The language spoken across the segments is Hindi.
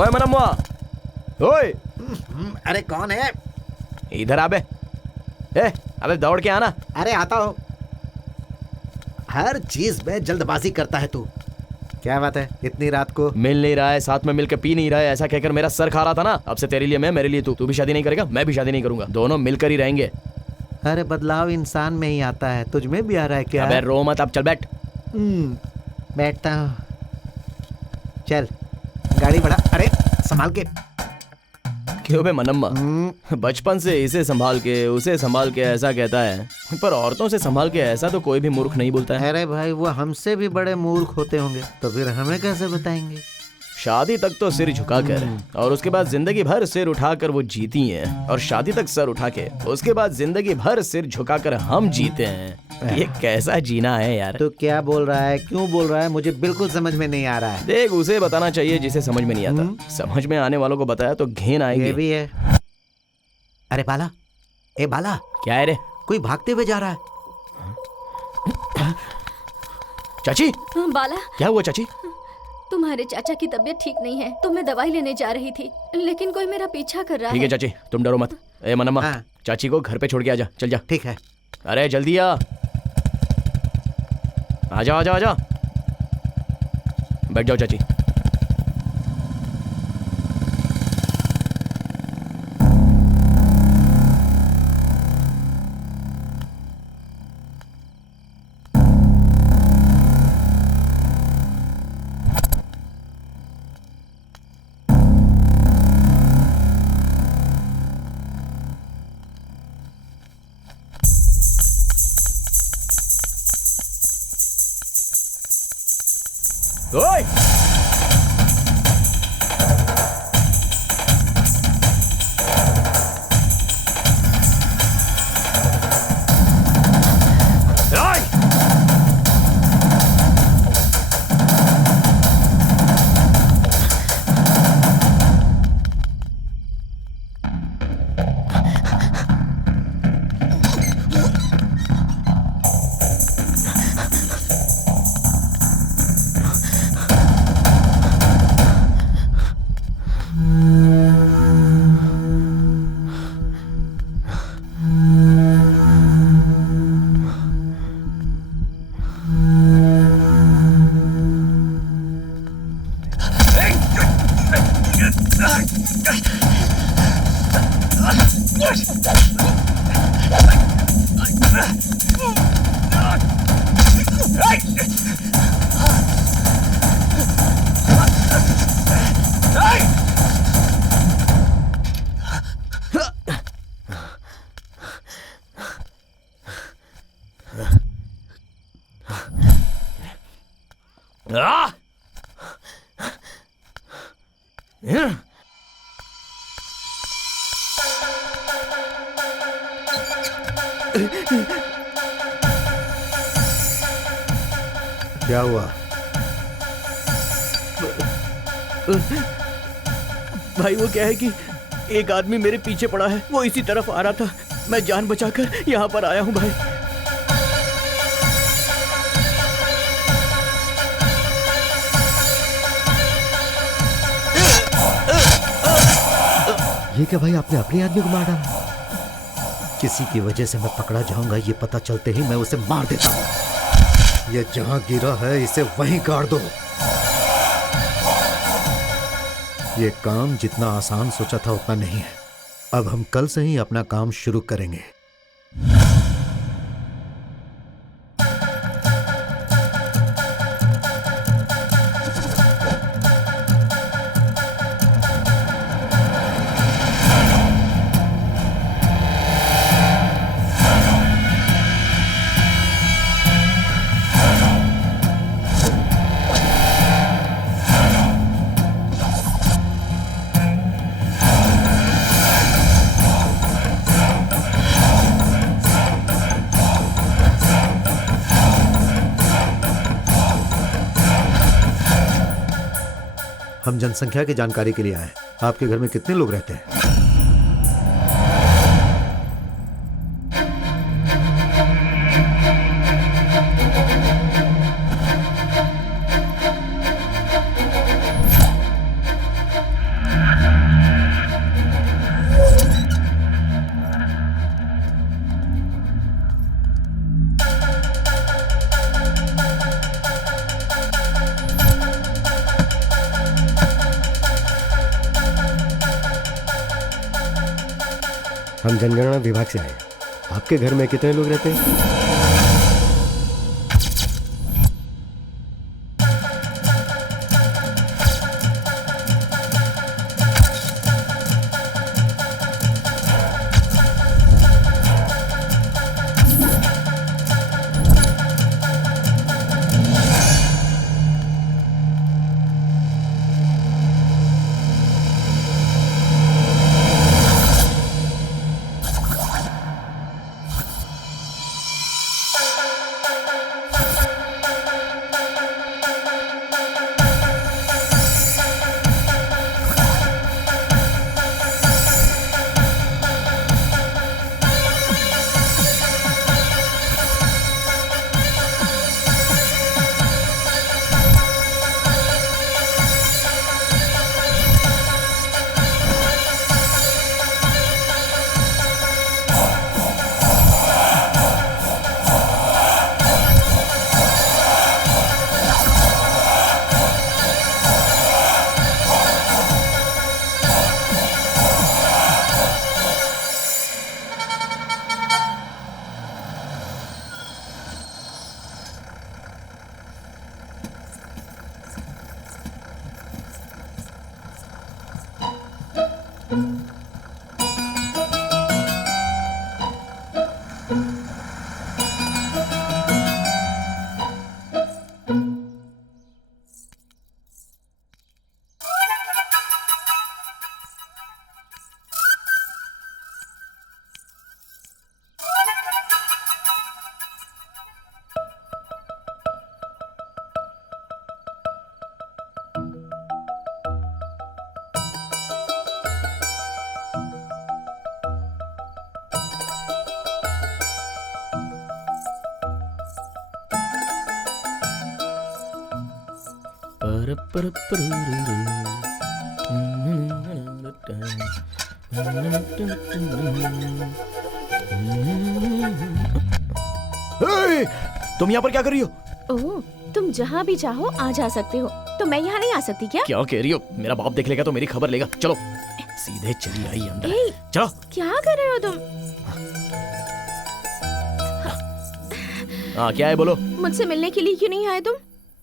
ओए मनम्मा, ओए अरे कौन है? इधर आ बे। अबे दौड़ के आना। अरे आता हो। हर चीज में जल्दबाजी करता है तू। क्या बात है इतनी रात को? मिल नहीं रहा है, साथ में मिलकर पी नहीं रहा है, ऐसा कहकर मेरा सर खा रहा था ना। अब से तेरे लिए मैं, मेरे लिए तू भी शादी नहीं करेगा, मैं भी शादी नहीं करूंगा, दोनों मिलकर ही रहेंगे। अरे बदलाव इंसान में ही आता है, तुझ में भी आ रहा है क्या? अबे रो मत, अब चल बैठ। बैठता हूँ। चल गाड़ी बढ़ा। अरे संभाल के। क्यों बे मनम्मा, बचपन से इसे संभाल के उसे संभाल के ऐसा कहता है, पर औरतों से संभाल के ऐसा तो कोई भी मूर्ख नहीं बोलता है। अरे भाई वो हमसे भी बड़े मूर्ख होते होंगे, तो फिर हमें कैसे बताएंगे? शादी तक तो सिर झुकाकर और उसके बाद जिंदगी भर सिर उठाकर वो जीती हैं, और शादी तक सर उठा के उसके बाद जिंदगी भर सिर झुकाकर हम जीते हैं। ये कैसा जीना है यार? तो क्या बोल रहा है, क्यों बोल रहा है? मुझे बिल्कुल समझ में नहीं आ रहा है। देख, उसे बताना चाहिए जिसे समझ में नहीं आता। समझ में आने वालों को बताया तो घिन आएगी। ये भी है। अरे बाला, ए बाला, क्या है रे? कोई भागते हुए जा रहा है। चाची, बाला, क्या हुआ चाची? तुम्हारे चाचा की तबीयत ठीक नहीं है, तो मैं दवाई लेने जा रही थी, लेकिन कोई मेरा पीछा कर रहा है। ठीक है चाची, तुम डरो मत। ए मनम्मा, चाची को घर पे छोड़ के आजा, चल जा। ठीक है। अरे जल्दी आ, आजा आजा आजा। बैठ जाओ चाची। ओए! क्या हुआ? भाई वो क्या है कि एक आदमी मेरे पीछे पड़ा है, वो इसी तरफ आ रहा था, मैं जान बचाकर यहाँ पर आया हूँ भाई। ये क्या भाई, आपने अपने आदमी को मार डाला? किसी की वजह से मैं पकड़ा जाऊंगा, ये पता चलते ही मैं उसे मार देता हूँ। ये जहां गिरा है इसे वहीं गाड़ दो। ये काम जितना आसान सोचा था उतना नहीं है। अब हम कल से ही अपना काम शुरू करेंगे। हम जनसंख्या की जानकारी के लिए आए। आपके घर में कितने लोग रहते हैं? हम जनगणना विभाग से आए हैं। आपके घर में कितने लोग रहते हैं? हे, तुम यहाँ पर क्या कर रही हो? ओह, तुम जहाँ भी चाहो आ जा सकते हो, तो मैं यहाँ नहीं आ सकती क्या? क्या कह रही हो? मेरा बाप देख लेगा तो मेरी खबर लेगा। चलो सीधे चली आई अंदर। ए, चलो। क्या कर रहे हो तुम? हाँ क्या है बोलो? मुझसे मिलने के लिए क्यों नहीं आए तुम?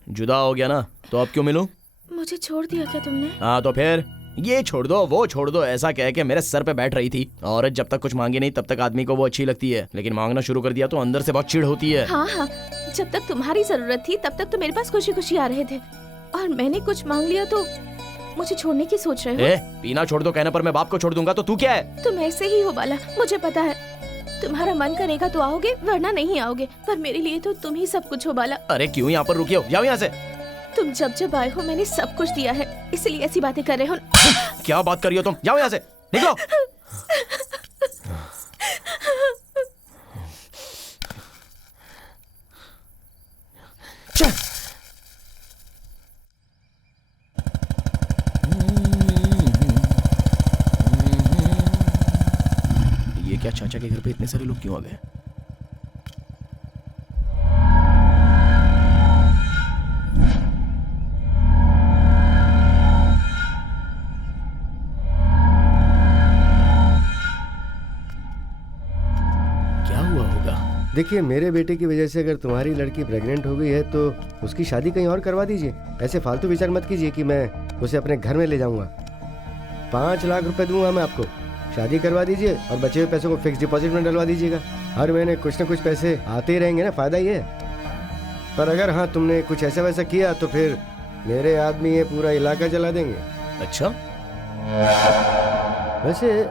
जुदा हो गया ना, तो अब क्यों मिलूं? मुझे छोड़ दिया क्या तुमने? हाँ तो फिर ये छोड़ दो वो छोड़ दो ऐसा कह के मेरे सर पे बैठ रही थी। औरत जब तक कुछ मांगे नहीं तब तक आदमी को वो अच्छी लगती है, लेकिन मांगना शुरू कर दिया तो अंदर से बहुत चिढ़ होती है। हाँ हाँ, जब तक तुम्हारी जरूरत थी तब तक तो मेरे पास खुशी खुशी आ रहे थे, और मैंने कुछ मांग लिया तो मुझे छोड़ने की सोच रहे हो? पीना छोड़ दो कहने पर मैं बाप को छोड़ दूंगा तो तू क्या है? तुम ऐसे ही हो बाला, मुझे पता है। तुम्हारा मन करेगा तो आओगे वरना नहीं आओगे, पर मेरे लिए तो तुम ही सब कुछ हो बाला। अरे क्यों यहाँ पर रुकी हो? जाओ यहाँ से। तुम जब जब आए हो मैंने सब कुछ दिया है, इसलिए ऐसी बातें कर रहे हो। क्या बात कर रही हो तुम? जाओ यहाँ से, निकलो। ये क्या चाचा के घर पे इतने सारे लोग क्यों आ गए? देखिए, मेरे बेटे की वजह से अगर तुम्हारी लड़की प्रेग्नेंट हो गई है तो उसकी शादी कहीं और करवा दीजिए। ऐसे फालतू विचार मत कीजिए कि मैं उसे अपने घर में ले जाऊंगा। 5 लाख रुपए दूंगा मैं आपको, शादी करवा दीजिए और बचे हुए पैसों को फिक्स डिपॉजिट में डलवा दीजिएगा। हर महीने कुछ न कुछ पैसे आते ही रहेंगे ना, फायदा ही है। पर अगर हाँ तुमने कुछ ऐसा वैसा किया तो फिर मेरे आदमी ये पूरा इलाका जला देंगे। अच्छा, वैसे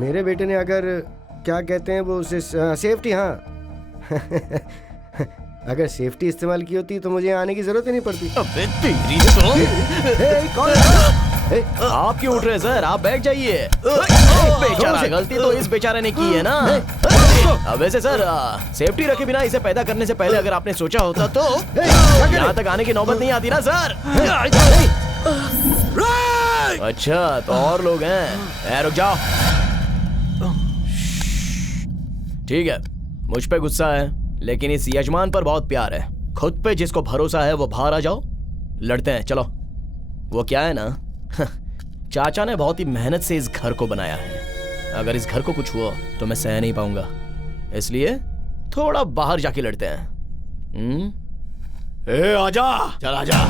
मेरे बेटे ने अगर क्या कहते हैं वो उसे सेफ्टी, हाँ अगर सेफ्टी इस्तेमाल की होती तो मुझे आने की जरूरत ही नहीं पड़ती। अबे तेरी तो कौन? आप क्यों उठ रहे हैं सर? आप बैठ जाइए। बेचारा, गलती तो इस बेचारे ने की है ना। अब वैसे सर, सेफ्टी रखे बिना इसे पैदा करने से पहले अगर आपने सोचा होता तो यहाँ तक आने की नौबत नहीं आती ना सर। अच्छा तो और लोग हैं? रुक जाओ। ठीक है, मुझ पे गुस्सा है लेकिन इस यजमान पर बहुत प्यार है। खुद पे जिसको भरोसा है वो बाहर आ जाओ, लड़ते हैं। चलो। वो क्या है ना, चाचा ने बहुत ही मेहनत से इस घर को बनाया है अगर इस घर को कुछ हुआ तो मैं सह नहीं पाऊंगा, इसलिए थोड़ा बाहर जाके लड़ते हैं। ए आजा, चल आजा।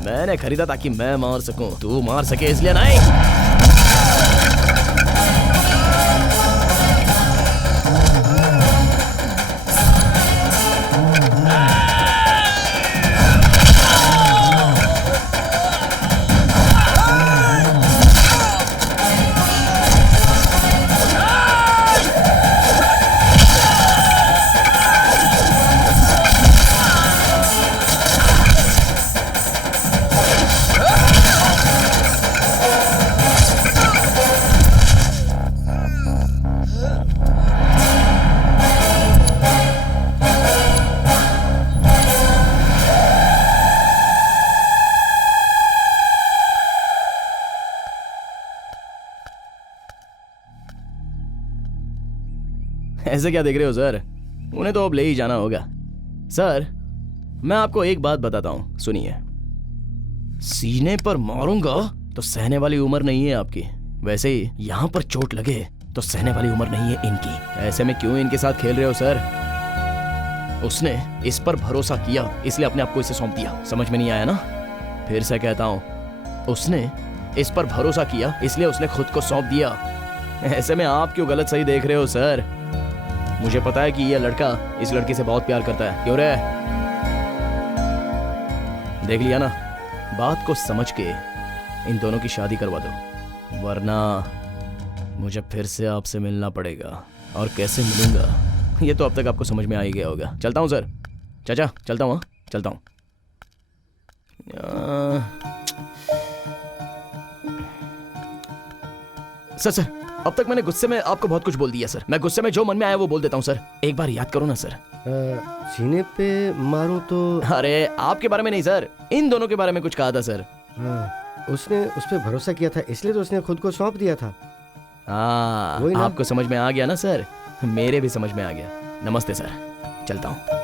मैंने खरीदा ताकि मैं मार सकूं, तू मार सके इसलिए नहीं। ऐसे क्या देख रहे हो सर, उन्हें तो अब ले ही जाना होगा। सर मैं आपको एक बात बताता हूं, सुनिए। सीने पर मारूंगा तो सहने वाली उम्र नहीं है आपकी, वैसे ही यहाँ पर चोट लगे तो सहने वाली उम्र नहीं है इनकी। ऐसे में क्यों इनके साथ खेल रहे हो सर? उसने इस पर भरोसा किया इसलिए अपने आप को इसे सौंप दिया, समझ में नहीं आया ना? फिर से कहता हूं, उसने इस पर भरोसा किया इसलिए उसने खुद को सौंप दिया। ऐसे में आप क्यों गलत सही देख रहे हो सर? मुझे पता है कि यह लड़का इस लड़की से बहुत प्यार करता है, क्यों रे? देख लिया ना, बात को समझ के इन दोनों की शादी करवा दो, वरना मुझे फिर से आपसे मिलना पड़ेगा। और कैसे मिलूंगा ये तो अब तक आपको समझ में आ ही गया होगा। चलता हूँ सर, चाचा चलता हूँ, चलता हूँ। सर अब तक मैंने गुस्से में आपको बहुत कुछ बोल दिया सर। मैं गुस्से में जो मन में आया वो बोल देता हूँ सर, एक बार याद करो ना सर। सीने पे मारूं तो? अरे आपके बारे में नहीं सर, इन दोनों के बारे में कुछ कहा था सर। उसने उस पर भरोसा किया था इसलिए तो उसने खुद को सौंप दिया था। हाँ आपको समझ में आ गया ना सर? मेरे भी समझ में आ गया। नमस्ते सर, चलता हूँ।